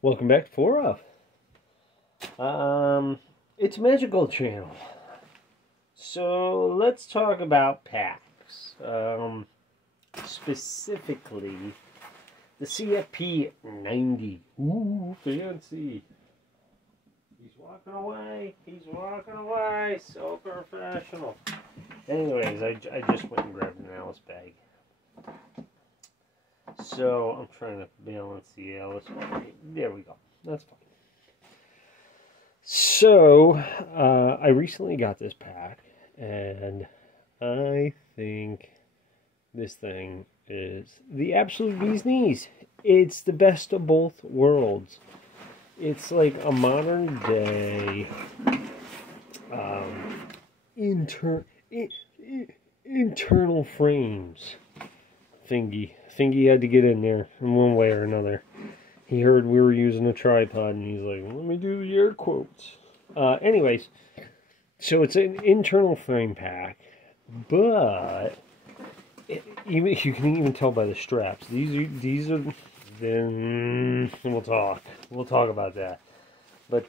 Welcome back to 4 It's Magical Channel. So let's talk about packs. Specifically, the CFP-90. Ooh, fancy. He's walking away. He's walking away. So professional. Anyways, I just went and grabbed an Alice bag. So I'm trying to balance the Alice. There we go. That's fine. So I recently got this pack, and I think this thing is the absolute bee's knees. It's the best of both worlds. It's like a modern day internal frames thingy. Thingy had to get in there in one way or another. He heard we were using a tripod, and he's like, let me do the air quotes. Anyways, so it's an internal frame pack, but you can even tell by the straps. These are. Then we'll talk about that. But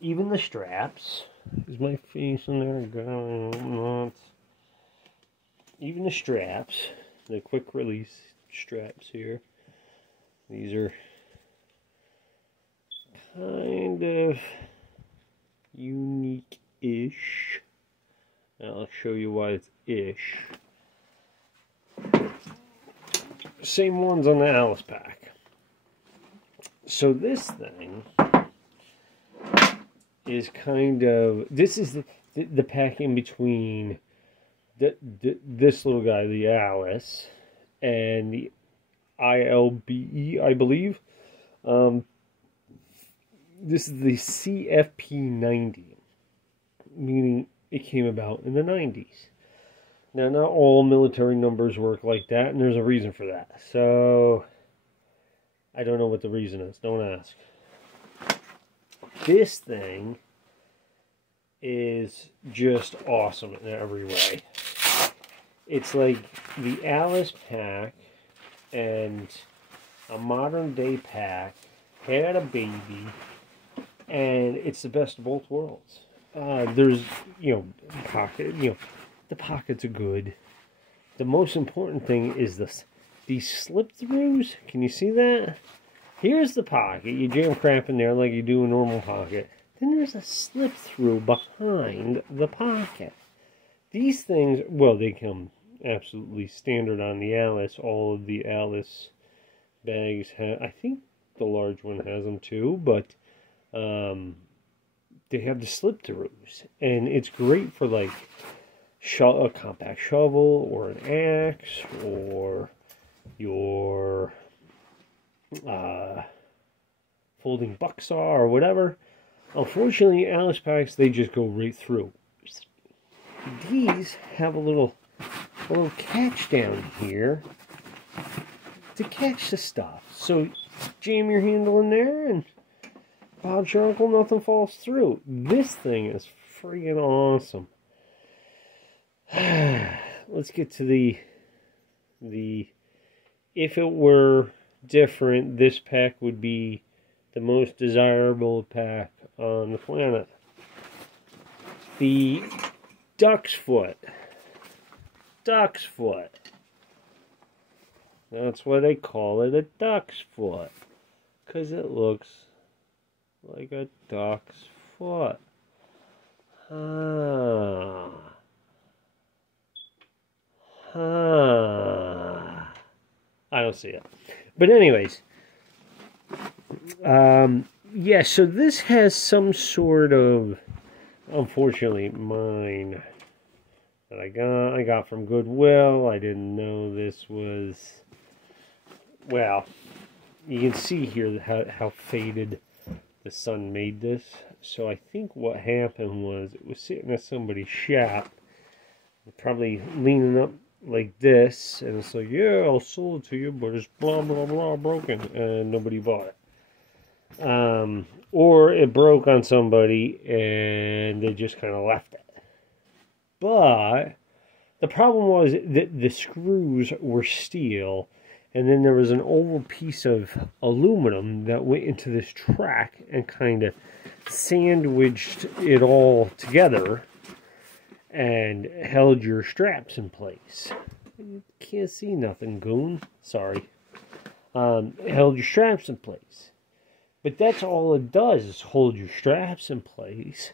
even the straps. Is my face in there? Not. Even the straps, the quick release straps here. These are kind of unique-ish. I'll show you why it's ish. Same ones on the Alice pack. So this thing is kind of, this is the pack in between this little guy, the Alice, and the ILBE, I believe. This is the CFP-90, meaning it came about in the 90s. Now, not all military numbers work like that, and there's a reason for that. So, I don't know what the reason is. Don't ask. This thing is just awesome in every way. It's like the Alice pack and a modern day pack had a baby, and it's the best of both worlds. There's, the pockets are good. The most important thing is this. These slip-throughs, can you see that? Here's the pocket. You jam crap in there like you do a normal pocket. Then there's a slip-through behind the pocket. These things, well, they come absolutely standard on the Alice. All of the Alice bags have, I think the large one has them too, but they have the slip-throughs. And it's great for like a compact shovel or an axe or your folding buck saw or whatever. Unfortunately, Alice packs, they just go right through. These have a little catch down here to catch the stuff. So jam your handle in there and Bob's your uncle, nothing falls through. This thing is freaking awesome. Let's get to the if it were different, this pack would be the most desirable pack on the planet. The duck's foot. Duck's foot. That's why they call it a duck's foot, because it looks like a duck's foot. I don't see it. But anyways, yeah, so this has some sort of, unfortunately, mine that I got from Goodwill. I didn't know this was, well, you can see here how faded the sun made this. So I think what happened was it was sitting at somebody's shop, probably leaning up like this, and it's like, yeah, I'll sell it to you, but it's blah blah blah broken, and nobody bought it. Or it broke on somebody and they just kind of left it. But the problem was that the screws were steel and then there was an oval piece of aluminum that went into this track and kind of sandwiched it all together and held your straps in place. You can't see nothing, goon. Sorry. Held your straps in place. But that's all it does, is hold your straps in place.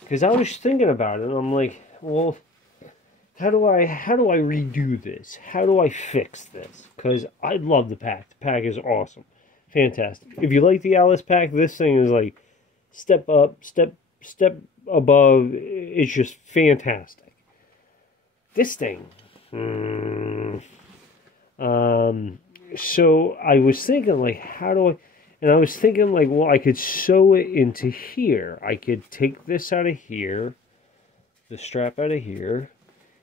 Because I was thinking about it, and I'm like, well, how do I redo this? How do I fix this? Because I love the pack. The pack is awesome. Fantastic. If you like the Alice pack, this thing is like step up, step above. It's just fantastic. This thing. So I was thinking, like, how do I... And I was thinking, like, well, I could sew it into here. I could take this out of here, the strap out of here,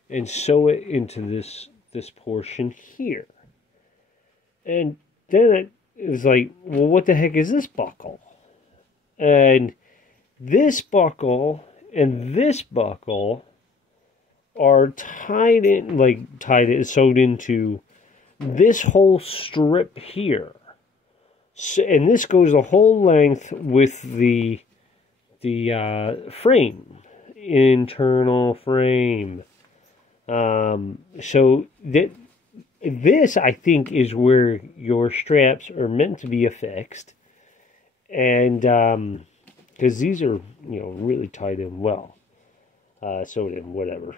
and sew it into this portion here. And then it was like, well, what the heck is this buckle? And this buckle and this buckle are sewed into this whole strip here. So, and this goes the whole length with the frame, internal frame. So this, I think, is where your straps are meant to be affixed, and because these are, you know, really tied in well, sewed in, whatever.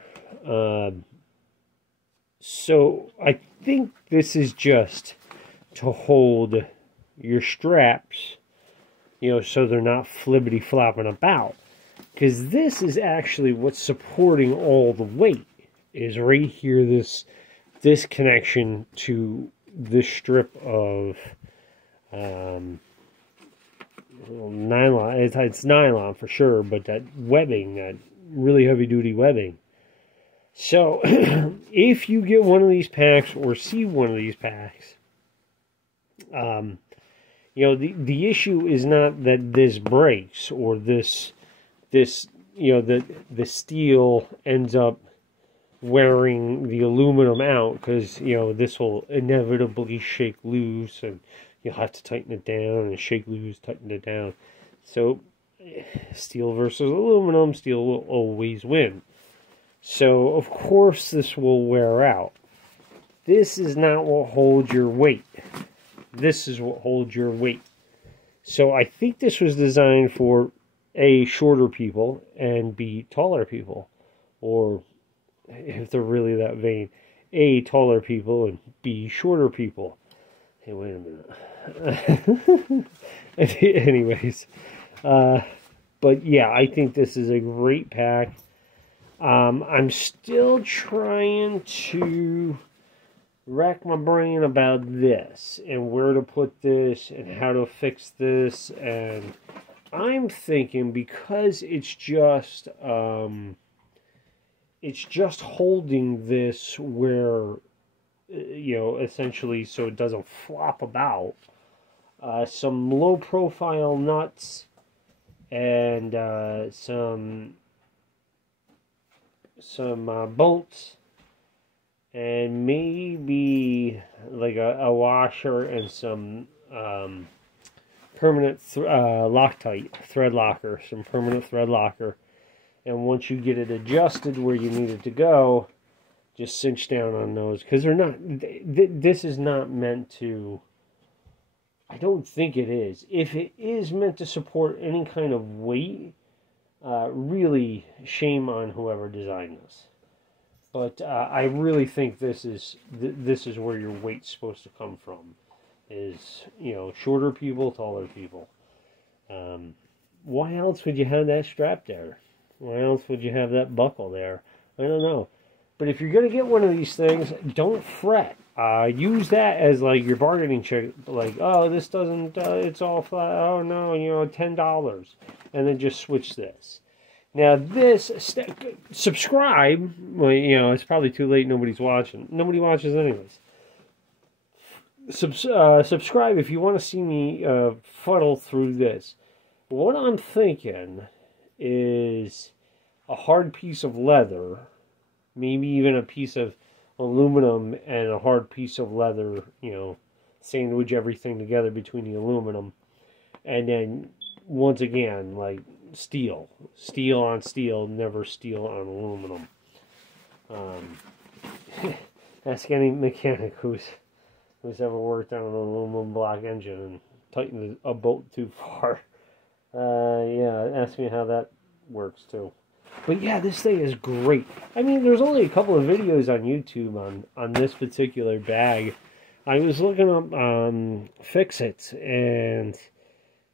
So I think this is just to hold your straps, you know, so they're not flippity flopping about. Because this is actually what's supporting all the weight, is right here, this connection to this strip of nylon. It's nylon for sure, but that webbing, that really heavy duty webbing. So if you get one of these packs or see one of these packs, you know, the issue is not that this breaks or this you know, the steel ends up wearing the aluminum out, because, you know, this will inevitably shake loose and you'll have to tighten it down, and shake loose, tighten it down. So steel versus aluminum, steel will always win. So of course this will wear out. This is not what holds your weight. This is what holds your weight. So I think this was designed for A, shorter people, and B, taller people. Or, if they're really that vain, A, taller people, and B, shorter people. Hey, wait a minute. Anyways. But yeah, I think this is a great pack. I'm still trying to rack my brain about this and where to put this and how to fix this, and I'm thinking, because it's just holding this where, you know, essentially so it doesn't flop about, some low profile nuts and some bolts, and maybe like a washer and some permanent Loctite thread locker, some permanent thread locker. And once you get it adjusted where you need it to go, just cinch down on those, because they're not, this is not meant to, I don't think it is. If it is meant to support any kind of weight, really shame on whoever designed this. But I really think this is where your weight's supposed to come from, is, you know, shorter people, taller people. Why else would you have that strap there? Why else would you have that buckle there? I don't know. But if you're going to get one of these things, don't fret. Use that as like your bargaining chip. Like, oh, this doesn't, it's all flat. Oh no, you know, $10. And then just switch this. Now this, subscribe. Well, you know, it's probably too late. Nobody's watching. Nobody watches anyways. Subscribe if you want to see me fuddle through this. What I'm thinking is a hard piece of leather, maybe even a piece of aluminum and a hard piece of leather, you know, sandwich everything together between the aluminum. And then, once again, like, steel. Steel on steel, never steel on aluminum. Ask any mechanic who's ever worked on an aluminum block engine and tightened a bolt too far. Yeah, ask me how that works too. But yeah, this thing is great. I mean, there's only a couple of videos on YouTube on this particular bag. I was looking up fix-its, and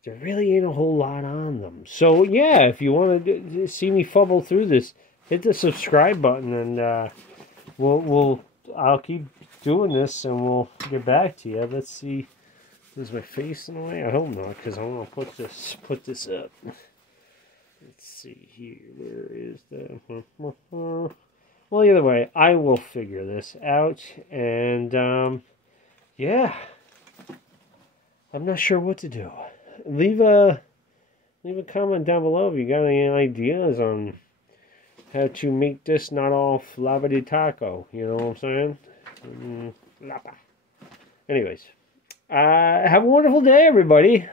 there really ain't a whole lot on them. So yeah, if you want to see me fumble through this, hit the subscribe button, and I'll keep doing this, and we'll get back to you. Let's see. Is my face in the way? I hope not, because I want to put this up. Let's see here. Where is the... Well, either way, I will figure this out. And, yeah. I'm not sure what to do. Leave a comment down below if you got any ideas on how to make this not all flabby taco. You know what I'm saying? Anyways. Have a wonderful day, everybody.